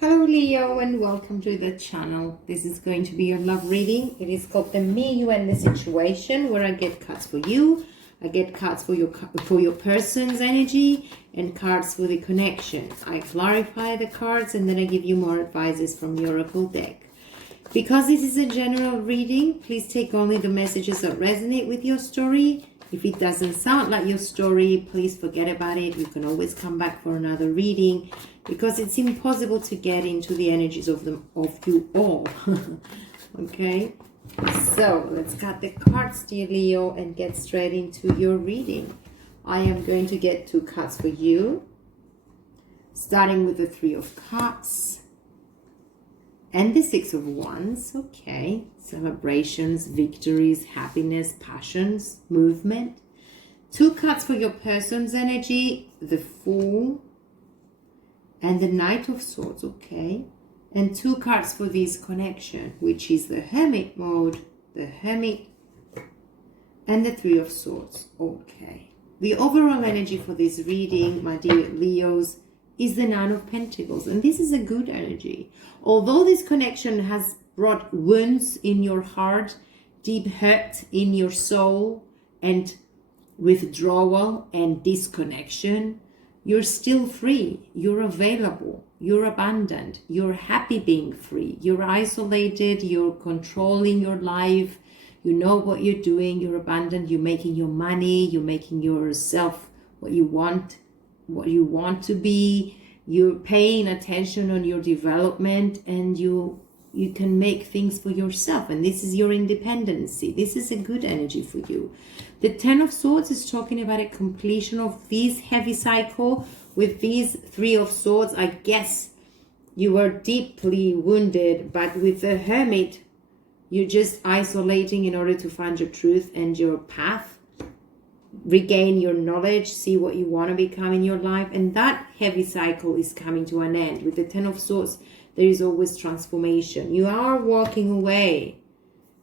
Hello Leo and welcome to the channel. This is going to be your love reading. It is called the Me, You and the Situation, where I get cards for you. I get cards for your person's energy and cards for the connection. I clarify the cards and then I give you more advices from the Oracle deck. Because this is a general reading, please take only the messages that resonate with your story. If it doesn't sound like your story, please forget about it. You can always come back for another reading because it's impossible to get into the energies of you all. Okay, so let's cut the cards, dear Leo, and get straight into your reading. I am going to get 2 cards for you, starting with the 3 of Cups and the 6 of Wands. Okay, celebrations, victories, happiness, passions, movement. 2 cards for your person's energy, the Fool and the Knight of Swords. Okay, and 2 cards for this connection, which is the Hermit mode, the Hermit, and the 3 of Swords. Okay, the overall energy for this reading, my dear Leos, is the 9 of Pentacles, and this is a good energy. Although this connection has brought wounds in your heart, deep hurt in your soul, and withdrawal and disconnection, you're still free, you're available, you're abundant, you're happy being free, you're isolated, you're controlling your life, you know what you're doing, you're abundant, you're making your money, you're making yourself what you want to be, you're paying attention on your development, and you can make things for yourself, and this is your independency. This is a good energy for you. The 10 of Swords is talking about a completion of this heavy cycle. With these 3 of Swords, I guess you were deeply wounded, but with the Hermit, you're just isolating in order to find your truth and your path, regain your knowledge, see what you want to become in your life, and that heavy cycle is coming to an end. With the 10 of Swords, there is always transformation. You are walking away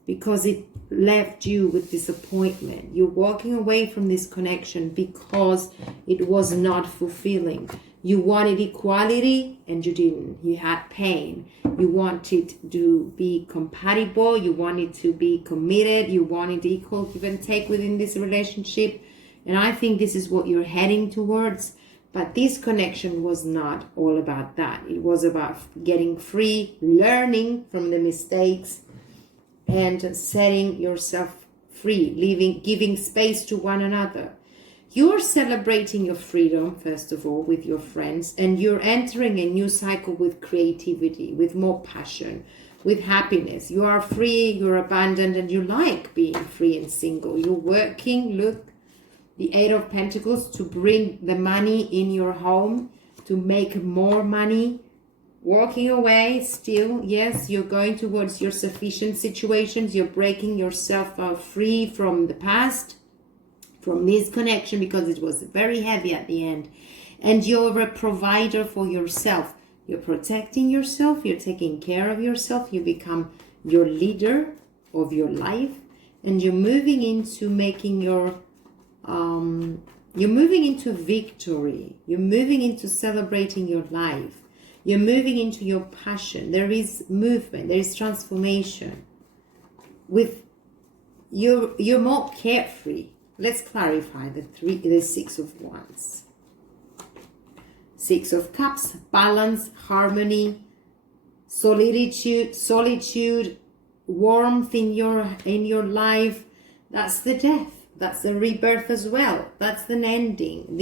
because it left you with disappointment. You're walking away from this connection because it was not fulfilling. You wanted equality and you didn't. You had pain. You wanted to be compatible. You wanted to be committed. You wanted equal give and take within this relationship. And I think this is what you're heading towards. But this connection was not all about that. It was about getting free, learning from the mistakes, and setting yourself free, giving space to one another. You're celebrating your freedom, first of all, with your friends, and you're entering a new cycle with creativity, with more passion, with happiness. You are free, you're abundant, and you like being free and single. You're working, look, the 8 of Pentacles, to bring the money in your home, to make more money. Walking away still, yes, you're going towards your sufficient situations. You're breaking yourself free from the past, from this connection, because it was very heavy at the end. And you're a provider for yourself. You're protecting yourself. You're taking care of yourself. You become your leader of your life. And you're moving into making your you're moving into victory. You're moving into celebrating your life. You're moving into your passion. There is movement. There is transformation. With you're more carefree. Let's clarify the 6 of Wands. 6 of Cups, balance, harmony, solitude, warmth in your life. That's the death. That's the rebirth as well. That's an ending.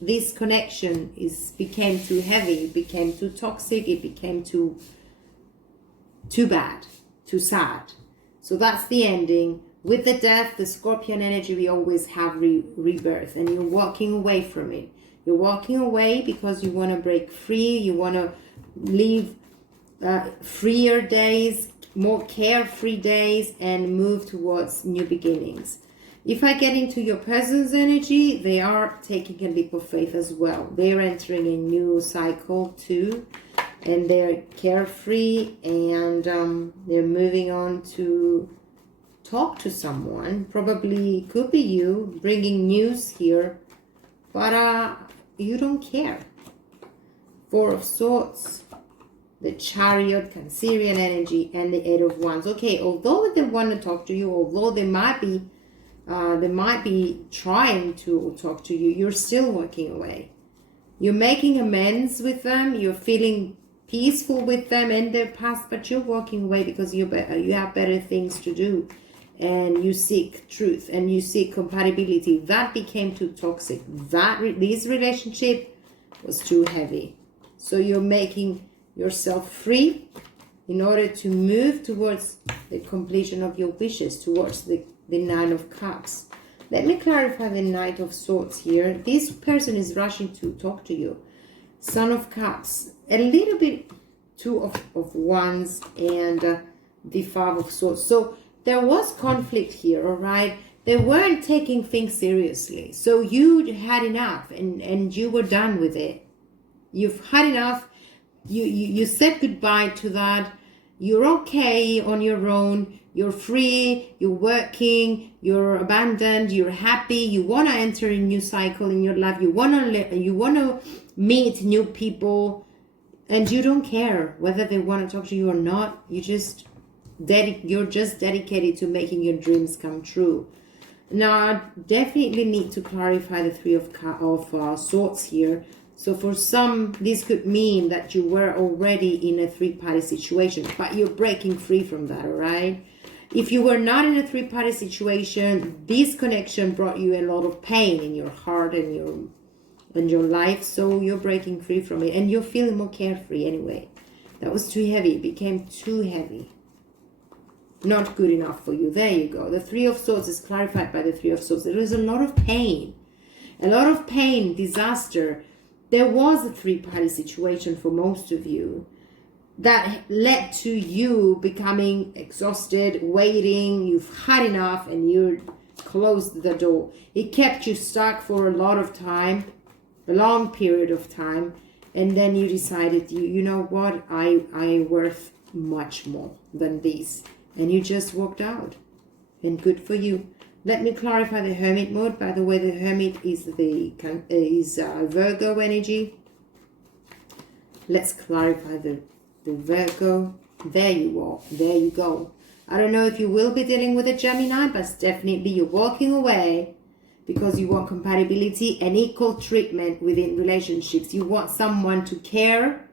This connection became too heavy. It became too toxic. It became too bad, too sad. So that's the ending. With the death, the Scorpion energy, we always have rebirth, and you're walking away from it. You're walking away because you want to break free. You want to live freer days, more carefree days, and move towards new beginnings. If I get into your person's energy, they are taking a leap of faith as well. They're entering a new cycle too, and they're carefree, and they're moving on to talk to someone. Probably could be you, bringing news here, but you don't care. 4 of Swords. the Chariot, Cancerian energy, and the Eight of Wands. Okay, although they want to talk to you, although they might be trying to talk to you, you're still walking away. You're making amends with them. You're feeling peaceful with them and their past, but you're walking away because you have better things to do, and you seek truth and you seek compatibility. That became too toxic. This relationship was too heavy. So you're making yourself free in order to move towards the completion of your wishes, towards the Nine of Cups. Let me clarify the Knight of Swords here. This person is rushing to talk to you. Son of Cups, a little bit Two of Wands, and the Five of Swords. So there was conflict here, all right? They weren't taking things seriously. So you had enough, and you were done with it. You've had enough. You said goodbye to that. You're okay on your own. You're free. You're working. You're abandoned. You're happy. You want to enter a new cycle in your life. You want to meet new people, and you don't care whether they want to talk to you or not. You're just dedicated to making your dreams come true. Now, I definitely need to clarify the Three of Swords here. So for some, this could mean that you were already in a three-party situation, but you're breaking free from that, all right? If you were not in a three-party situation, this connection brought you a lot of pain in your heart and your life, so you're breaking free from it, and you're feeling more carefree anyway. That was too heavy. It became too heavy. Not good enough for you. There you go. The Three of Swords is clarified by the Three of Swords. There is a lot of pain. A lot of pain, disaster. There was a three-party situation for most of you that led to you becoming exhausted, waiting. You've had enough, and you closed the door. It kept you stuck for a lot of time, a long period of time, and then you decided, you know what, I worth much more than this, and you just walked out, and good for you. Let me clarify the Hermit mode. By the way, the Hermit is Virgo energy. Let's clarify the Virgo. There you are. There you go. I don't know if you will be dealing with a Gemini, but definitely you're walking away because you want compatibility and equal treatment within relationships. You want someone to care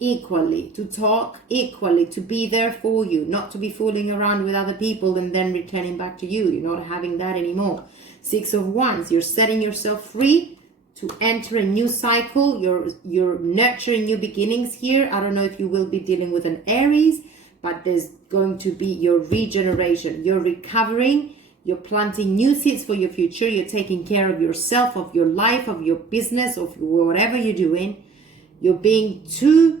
equally, to talk equally, to be there for you, not to be fooling around with other people and then returning back to you. You're not having that anymore. Six of Wands, you're setting yourself free to enter a new cycle. You're nurturing new beginnings here. I don't know if you will be dealing with an Aries, but there's going to be your regeneration. You're recovering. You're planting new seeds for your future. You're taking care of yourself, of your life, of your business, of whatever you're doing. You're being too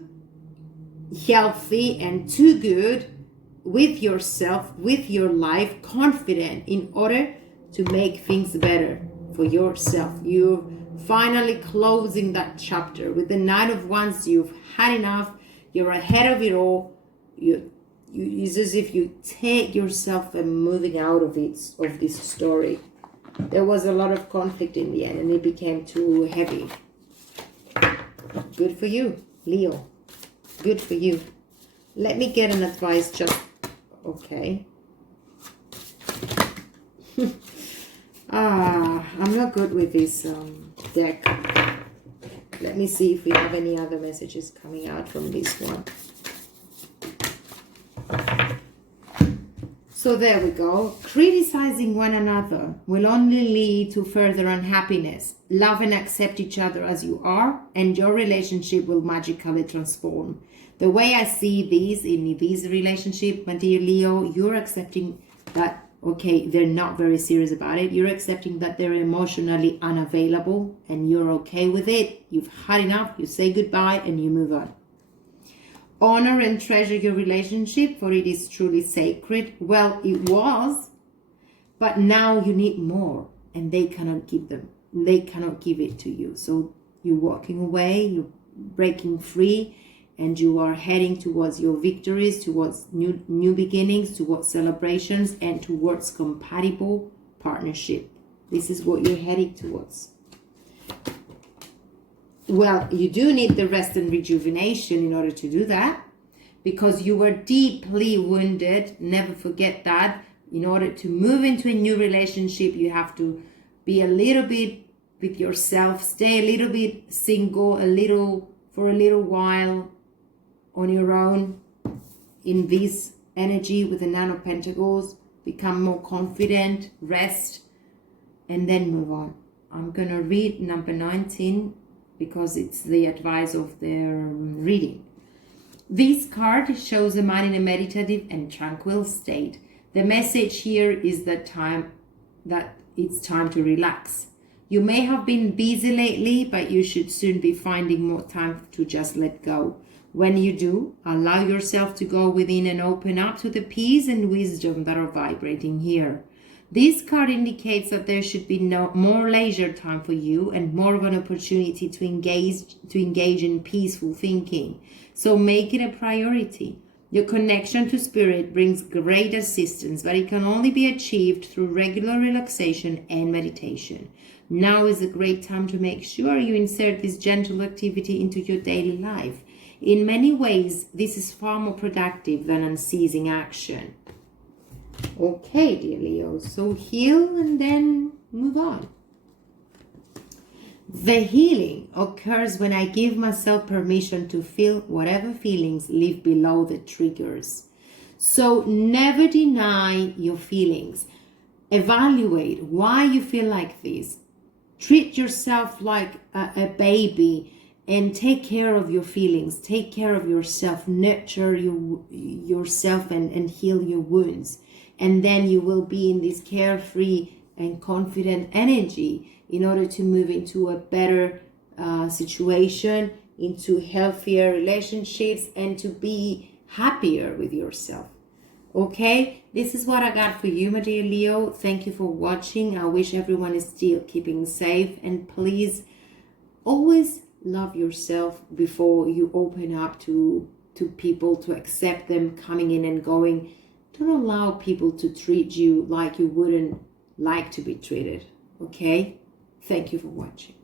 healthy and too good with yourself, with your life, confident in order to make things better for yourself. You're finally closing that chapter. With the Nine of Wands, you've had enough. You're ahead of it all. It's as if you take yourself and moving out of this story. There was a lot of conflict in the end, and it became too heavy. Good for you, Leo. Good for you. Let me get an advice just... Okay. I'm not good with this deck. Let me see if we have any other messages coming out from this one. So there we go. Criticizing one another will only lead to further unhappiness. Love and accept each other as you are, and your relationship will magically transform. The way I see these in this relationship, my dear Leo, you're accepting that, okay, they're not very serious about it. You're accepting that they're emotionally unavailable, and you're okay with it. You've had enough. You say goodbye and you move on. Honor and treasure your relationship, for it is truly sacred. Well, it was, but now you need more, and they cannot give them. They cannot give it to you. So you're walking away, you're breaking free, and you are heading towards your victories, towards new beginnings, towards celebrations, and towards compatible partnership. This is what you're heading towards. Well, you do need the rest and rejuvenation in order to do that. because you were deeply wounded. Never forget that. In order to move into a new relationship, you have to be a little bit with yourself, stay a little bit single, for a little while on your own in this energy with the Nine of Pentacles. Become more confident, rest, and then move on. I'm going to read number 19 because it's the advice of their reading. This card shows a man in a meditative and tranquil state. The message here is that it's time to relax. You may have been busy lately, but you should soon be finding more time to just let go. When you do, allow yourself to go within and open up to the peace and wisdom that are vibrating here. This card indicates that there should be more leisure time for you and more of an opportunity to engage in peaceful thinking. So make it a priority. Your connection to spirit brings great assistance, but it can only be achieved through regular relaxation and meditation. Now is a great time to make sure you insert this gentle activity into your daily life. In many ways, this is far more productive than unceasing action. Okay, dear Leo, so heal and then move on. The healing occurs when I give myself permission to feel whatever feelings live below the triggers. So never deny your feelings. Evaluate why you feel like this. Treat yourself like a baby and take care of your feelings. Take care of yourself. Nurture yourself and heal your wounds. And then you will be in this carefree and confident energy in order to move into a better situation, into healthier relationships, and to be happier with yourself. Okay, this is what I got for you, my dear Leo. Thank you for watching. I wish everyone is still keeping safe, and please always love yourself before you open up to people, to accept them coming in and going. Don't allow people to treat you like you wouldn't like to be treated. Okay? Thank you for watching.